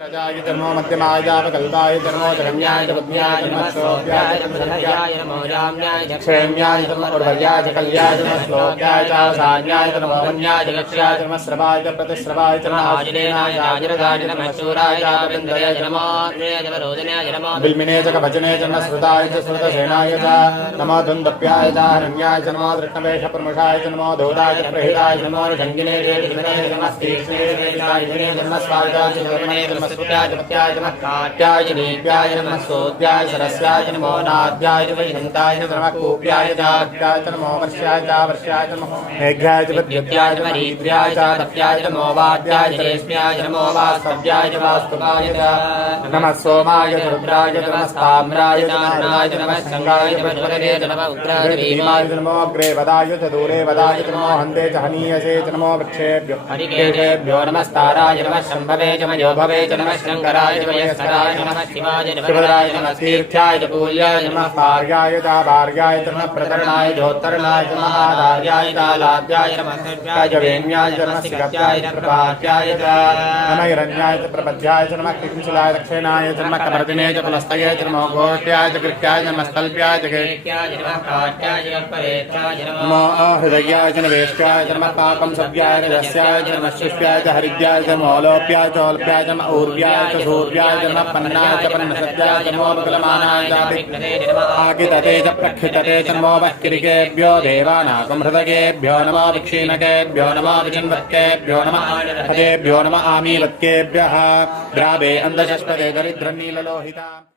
प्रजाय जन्मो मध्यमाय जन्मो जगन्याय बुद्ध्याय नमस्ोभ्याय नमस्याय नमो राम्याय क्षेम्याय नमो उर्वर्याय कल्याय नमः श्लोक्याय च सान्याय नमो वन्याय जगत्याय नमः श्रवाय प्रतिश्रवाय नमः आजिनेनाय आजिरदाय नमः शूराय बिन्दये नमो नमः रोदनाय नमो बिल्मिने च भजने च नमः श्रुताय च श्रुतसेनाय च नमो दुन्दप्याय च हरण्याय च नमो कृष्णवेष प्रमुषाय च नमो धूताय च प्रहिताय नमो जङ्गिने च नमः तीक्ष्णे च नमः स्वागताय च नमः सुत्याय जपत्याय नमः काट्याय नीप्याय नमः सोत्याय सरस्याय नमो नाद्याय वैहन्ताय नमः कूप्याय चाद्याय नमो वर्ष्याय नमो मेघ्याय पद्यत्याय नमः रीत्याय तप्याय नमो वाद्याय रेश्म्याय नमो वास्तव्याय वास्तुवाय नमः सोमाय रुद्राय नमः ताम्राय नाराय नमः शङ्गाय वज्रवे नमः उग्राय भीमाय नमो अग्रे वदाय च दूरे वदाय नमो हन्ते च हनीयसे च नमो वृक्षेभ्यो हरिकेशेभ्यो नमस्ताराय नमः शम्भवे च मयो भवे च नमः शङ्कराय वयस्कराय नमः शिवाय शिवराय नमः तीर्थ्याय पूज्याय नमः पार्याय च भार्याय नमः प्रतरणाय ज्योत्तरणाय नमः आधार्याय च लाद्याय नमः सत्याय वेण्याय नमः शिवत्याय प्रभात्याय च नमः हिरण्याय च प्रपद्याय च नमः कृष्णशिलाय दक्षिणाय च नमः कमर्दिने च पुलस्तये च नमः गोष्ट्याय च कृत्याय नमः स्थल्प्याय च गेट्याय नमः काट्याय च परेत्याय नमः हृदयाय च नवेष्ट्याय च नमः पाकं सव्याय च रस्याय च नमः शिष्याय च हरिद्याय च नमोलोप्याय च ओल्प्याय च नमः ऊर्व्याय च सूर्याय च नमः पन्नाय च पन्नसत्याय च नमो बकुलमानाय च विघ्नते नमः आकितते च प्रक्षितते च नमो वक्किरिकेभ्यो देवानागं हृदयेभ्यो नमो विक्षीणकेभ्यो नमो विजन्वत्केभ्यो नमः हतेभ्यो नमः आमीवत्केभ्यः द्रावे अन्धशस्पदे दरिद्रनीललोहिता।